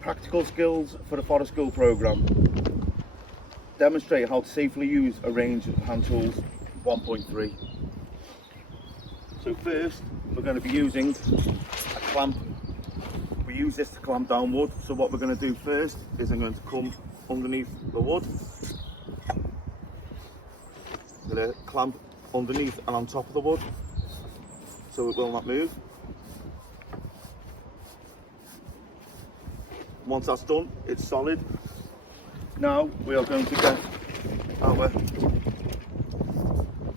Practical skills for the Forest School programme. Demonstrate how to safely use a range of hand tools 1.3. So first we're going to be using a clamp. We use this to clamp down wood. So what we're going to do first is I'm going to come underneath the wood. I'm going to clamp underneath and on top of the wood so it will not move. Once that's done, it's solid. Now we are going to get our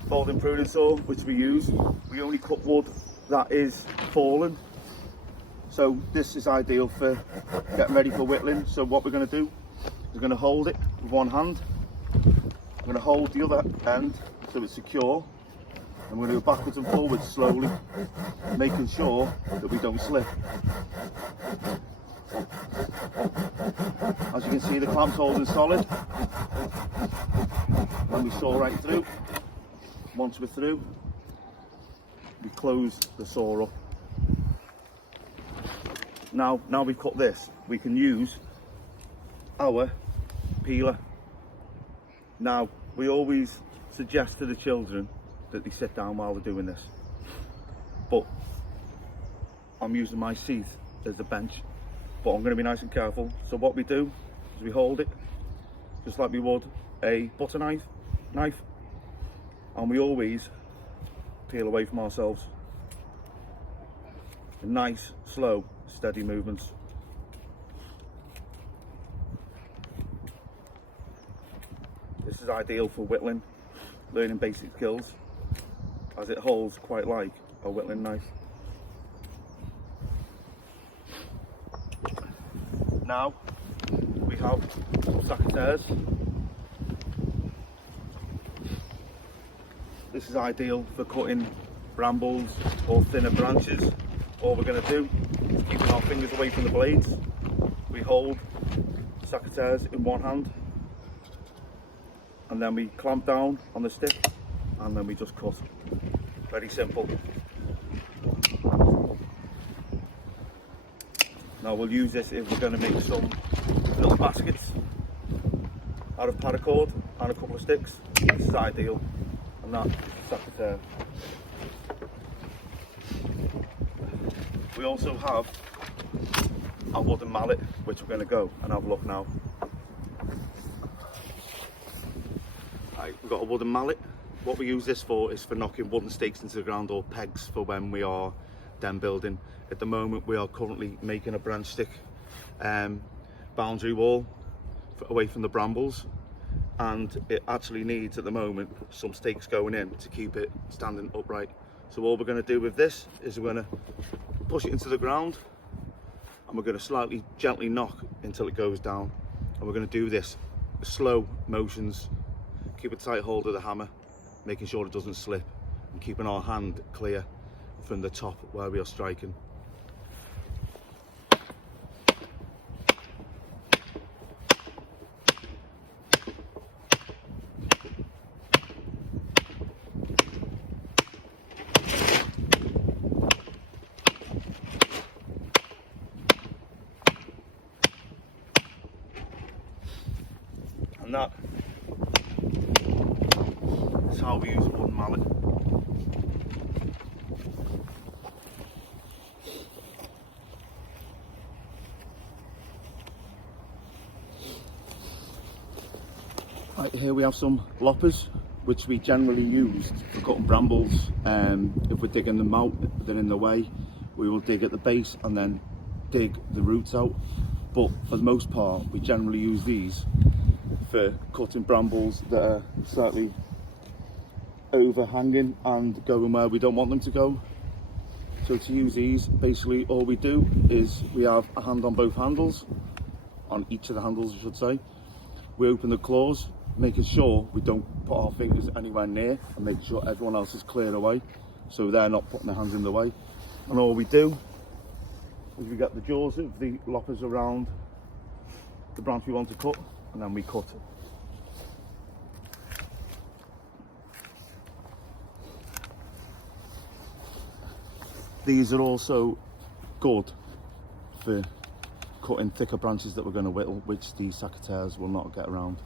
folding pruning saw, which we use. We only cut wood that is fallen. So this is ideal for getting ready for whittling. So what we're going to do is we're going to hold it with one hand. I'm going to hold the other end so it's secure. And we're going to go backwards and forwards slowly, making sure that we don't slip. As you can see, the clamp's holding solid. When we saw right through, once we're through, we close the saw up. Now we've cut this, we can use our peeler. Now, we always suggest to the children that they sit down while they're doing this, but I'm using my seat as the bench. But I'm going to be nice and careful. So what we do is we hold it just like we would a butter knife, and we always peel away from ourselves. Nice, slow, steady movements. This is ideal for whittling, learning basic skills, as it holds quite like a whittling knife. Now we have some secateurs. This is ideal for cutting brambles or thinner branches. All we're going to do is keeping our fingers away from the blades. We hold secateurs in one hand and then we clamp down on the stick and then we just cut. Very simple. Now we'll use this if we're going to make some little baskets out of paracord and a couple of sticks. This is ideal, and that's secateur. We also have a wooden mallet, which we're going to go and have a look now. Right, we've got a wooden mallet. What we use this for is for knocking wooden stakes into the ground or pegs for when we are den building. At the moment we are currently making a branch stick boundary wall away from the brambles, and it actually needs at the moment some stakes going in to keep it standing upright. So all we're going to do with this is we're going to push it into the ground and we're going to slightly gently knock until it goes down, and we're going to do this slow motions, keep a tight hold of the hammer, making sure it doesn't slip, and keeping our hand clear from the top where we are striking. And that is how we use a wooden mallet. Right, here we have some loppers, which we generally use for cutting brambles. If we're digging them out, if they're in the way, we will dig at the base and then dig the roots out. But for the most part, we generally use these for cutting brambles that are slightly overhanging and going where we don't want them to go. So to use these, basically all we do is we have a hand on both handles, on each of the handles I should say. We open the claws, making sure we don't put our fingers anywhere near, and making sure everyone else is clear away so they're not putting their hands in the way. And all we do is we get the jaws of the loppers around the branch we want to cut, and then we cut it. These are also good for cutting thicker branches that we're going to whittle, which the secateurs will not get around.